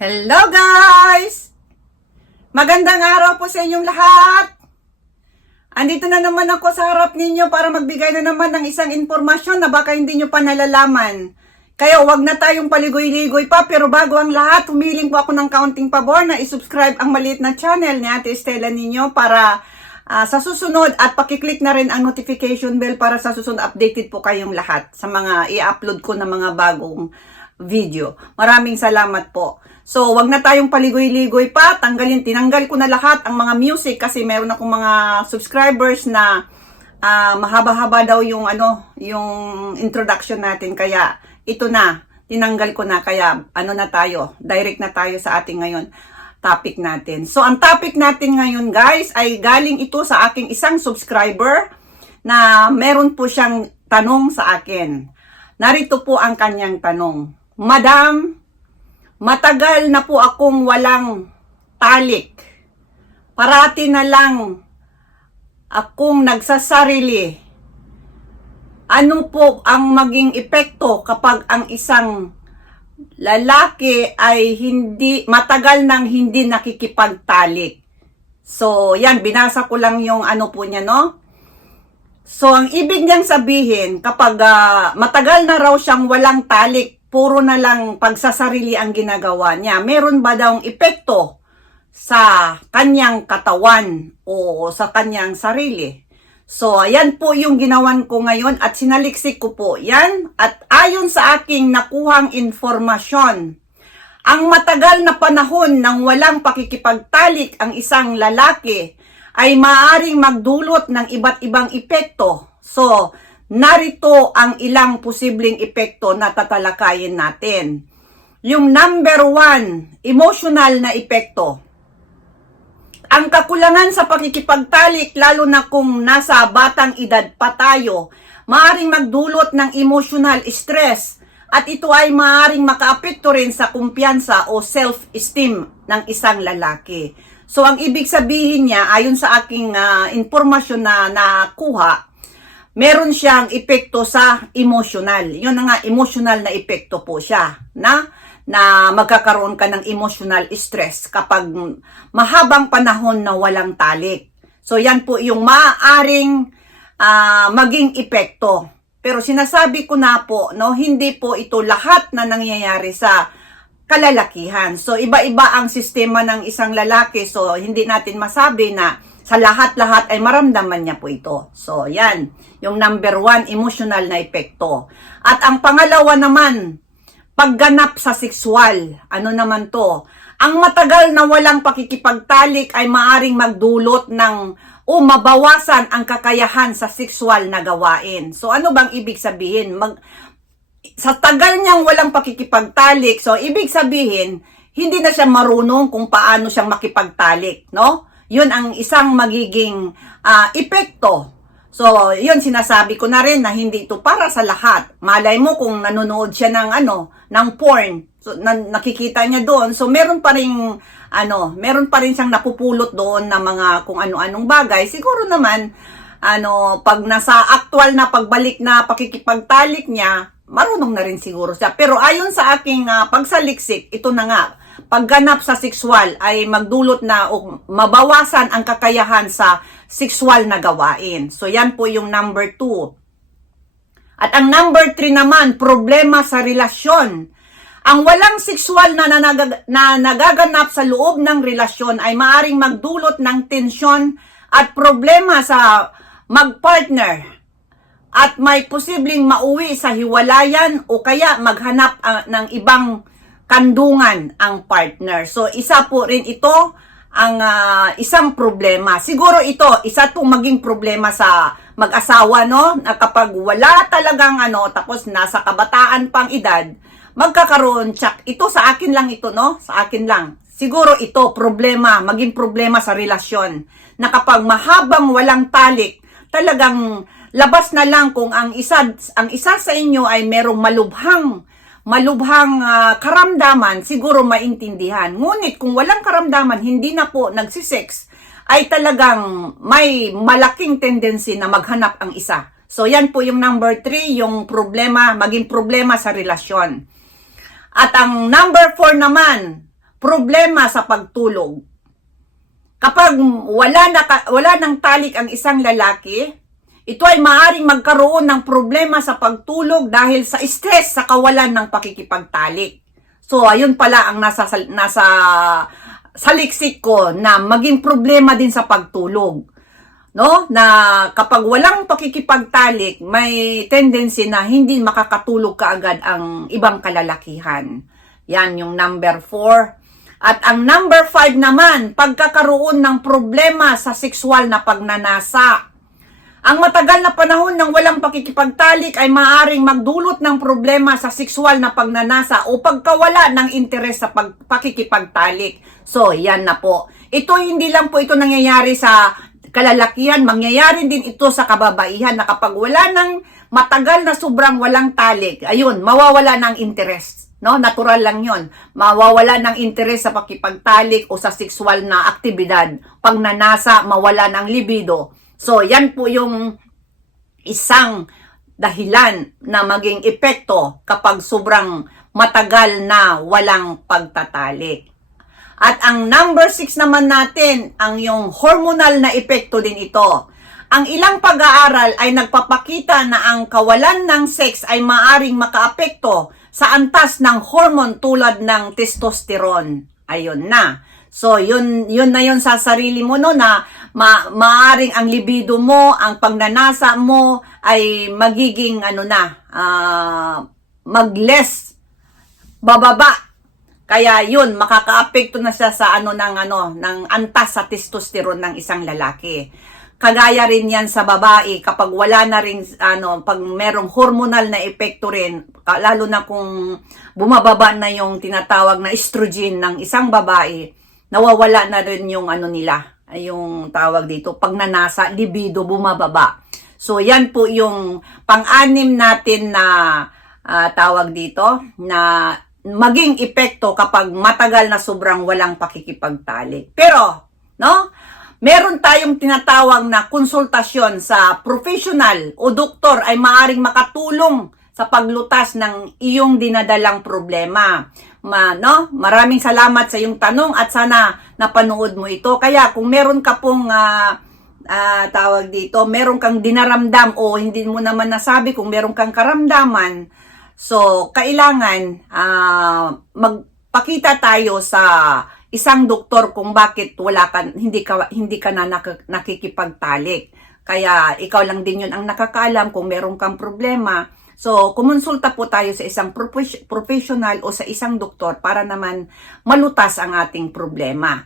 Hello guys! Magandang araw po sa inyong lahat! Andito na naman ako sa harap ninyo para magbigay na naman ng isang informasyon na baka hindi nyo pa nalalaman. Kaya wag na tayong paligoy-ligoy pa pero bago ang lahat, humiling po ako ng kaunting pabor na isubscribe ang maliit na channel ni Ate Estela ninyo para ah, sa susunod at pakiclick na rin ang notification bell para sa susunod updated po kayong lahat sa mga i-upload ko na mga bagong video. Maraming salamat po. So, wag na tayong paligoy-ligoy pa. Tanggalin, tinanggal ko na lahat ang mga music kasi meron akong mga subscribers na ah, mahaba-haba daw yung ano, yung introduction natin. Kaya ito na, tinanggal ko na. Kaya ano na tayo, direct na tayo sa ating ngayon topic natin. So, ang topic natin ngayon guys ay galing ito sa aking isang subscriber na meron po siyang tanong sa akin. Narito po ang kanyang tanong. Madam, matagal na po akong walang talik. Parati na lang akong nagsasarili. Ano po ang maging epekto kapag ang isang lalaki ay hindi matagal nang hindi nakikipagtalik? So, yan binasa ko lang yung ano po niya, no? So, ang ibig niyang sabihin, kapag ah, matagal na raw siyang walang talik, puro na lang pagsasarili ang ginagawa niya, meron ba daw epekto sa kanyang katawan o sa kanyang sarili? So, ayan po yung ginawan ko ngayon at sinaliksik ko po yan. At ayon sa aking nakuhang informasyon, ang matagal na panahon ng walang pakikipagtalik ang isang lalaki ay maaring magdulot ng iba't ibang epekto. So, narito ang ilang posibleng epekto na tatalakayin natin. Yung number one, emotional na epekto. Ang kakulangan sa pakikipagtalik, lalo na kung nasa batang edad pa tayo, maaring magdulot ng emotional stress at ito ay maaring makaapekto rin sa kumpiyansa o self-esteem ng isang lalaki. So ang ibig sabihin niya, ayon sa aking ah, informasyon na nakuha, meron siyang epekto sa emotional. Yun na nga, emotional na epekto po siya. Na, na magkakaroon ka ng emotional stress kapag mahabang panahon na walang talik. So yan po yung maaaring ah, maging epekto. Pero sinasabi ko na po, no, hindi po ito lahat na nangyayari sa kalalakihan. So, iba-iba ang sistema ng isang lalaki. So, hindi natin masabi na sa lahat-lahat ay maramdaman niya po ito. So, yan. Yung number one, emotional na epekto. At ang pangalawa naman, pagganap sa sexual. Ano naman to? Ang matagal na walang pakikipagtalik ay maaring magdulot ng o mabawasan ang kakayahan sa sexual na gawain. So ano bang ibig sabihin? Mag, sa tagal niyang walang pakikipagtalik, so ibig sabihin, hindi na siya marunong kung paano siyang makipagtalik, no? Yun ang isang magiging ah, epekto. So, yun sinasabi ko na rin na hindi ito para sa lahat. Malay mo kung nanonood siya ng ano, ng porn. So, na, nakikita niya doon. So, meron pa rin ano, meron pa rin siyang napupulot doon na mga kung ano-anong bagay. Siguro naman ano, pag nasa actual na pagbalik na pakikipagtalik niya, marunong na rin siguro siya. Pero ayon sa aking ah, pagsaliksik, ito na nga, pagganap sa sexual ay magdulot na o mabawasan ang kakayahan sa sexual na gawain. So yan po yung number two. At ang number three naman, problema sa relasyon. Ang walang sexual na, nanag- na nagaganap sa loob ng relasyon ay maaring magdulot ng tensyon at problema sa magpartner at may posibleng mauwi sa hiwalayan o kaya maghanap ah, ng ibang kandungan ang partner. So isa po rin ito ang ah, isang problema. Siguro ito, isa itong maging problema sa mag-asawa, no? Na kapag wala talagang ano, tapos nasa kabataan pang edad, magkakaroon, tsak, ito sa akin lang ito, no? Sa akin lang. Siguro ito, problema, maging problema sa relasyon. Na kapag mahabang walang talik, talagang labas na lang kung ang isa, ang isa sa inyo ay merong malubhang malubhang ah, karamdaman, siguro maintindihan. Ngunit kung walang karamdaman, hindi na po nagsisex, ay talagang may malaking tendency na maghanap ang isa. So yan po yung number three, yung problema, maging problema sa relasyon. At ang number four naman, problema sa pagtulog. Kapag wala na wala nang talik ang isang lalaki, ito ay maaring magkaroon ng problema sa pagtulog dahil sa stress sa kawalan ng pakikipagtalik. So ayun pala ang nasa nasa saliksik ko na maging problema din sa pagtulog. No? Na kapag walang pakikipagtalik, may tendency na hindi makakatulog kaagad ang ibang kalalakihan. Yan yung number 4. At ang number 5 naman, pagkakaroon ng problema sa sexual na pagnanasa. Ang matagal na panahon ng walang pakikipagtalik ay maaring magdulot ng problema sa sexual na pagnanasa o pagkawala ng interes sa pag- pakikipagtalik. So, yan na po. Ito hindi lang po ito nangyayari sa kalalakihan, mangyayari din ito sa kababaihan na kapag wala ng matagal na sobrang walang talik, ayun, mawawala ng interest. No, natural lang 'yon. Mawawala ng interes sa pakipagtalik o sa sexual na aktibidad. Pag nanasa, mawala ng libido. So, yan po yung isang dahilan na maging epekto kapag sobrang matagal na walang pagtatalik. At ang number 6 naman natin, ang yung hormonal na epekto din ito. Ang ilang pag-aaral ay nagpapakita na ang kawalan ng sex ay maaring makaapekto sa antas ng hormone tulad ng testosterone. Ayun na. So, yun, yun na yun sa sarili mo, no, na ma maaring ang libido mo, ang pagnanasa mo ay magiging, ano na, ah, mag-less, bababa. Kaya yun, makakaapekto na siya sa ano ng ano ng antas sa testosterone ng isang lalaki. Kagaya rin yan sa babae kapag wala na rin ano pag merong hormonal na epekto rin ka- lalo na kung bumababa na yung tinatawag na estrogen ng isang babae, nawawala na rin yung ano nila, yung tawag dito pagnanasa, libido bumababa. So yan po yung pang-anim natin na ah, tawag dito na maging epekto kapag matagal na sobrang walang pakikipagtalik. Pero, no? Meron tayong tinatawag na konsultasyon sa professional o doktor ay maaring makatulong sa paglutas ng iyong dinadalang problema. Ma, no? Maraming salamat sa iyong tanong at sana napanood mo ito. Kaya kung meron ka pong ah, ah, tawag dito, meron kang dinaramdam o hindi mo naman nasabi kung meron kang karamdaman, so kailangan ah, magpakita tayo sa isang doktor kung bakit wala ka hindi ka hindi ka na nak- nakikipagtalik. Kaya ikaw lang din 'yun ang nakakaalam kung meron kang problema. So, kumonsulta po tayo sa isang profes- professional o sa isang doktor para naman malutas ang ating problema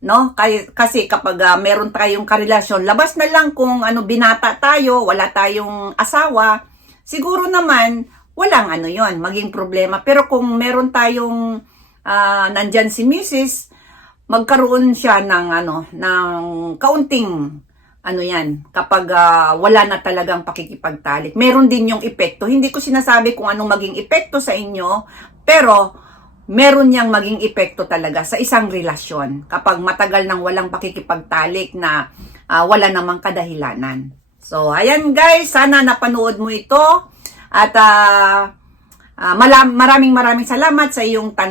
no? Kasi kapag ah, meron tayong karelasyon, labas na lang kung ano binata tayo, wala tayong asawa, siguro naman walang ano 'yon, maging problema. Pero kung meron tayong ah, nandyan si Mrs., magkaroon siya ng ano, ng kaunting ano yan, kapag ah, wala na talagang pakikipagtalik. Meron din yung epekto. Hindi ko sinasabi kung anong maging epekto sa inyo, pero meron niyang maging epekto talaga sa isang relasyon kapag matagal nang walang pakikipagtalik na ah, wala namang kadahilanan. So, ayan guys, sana napanood mo ito at ah, ah, malam- maraming maraming salamat sa iyong tanong.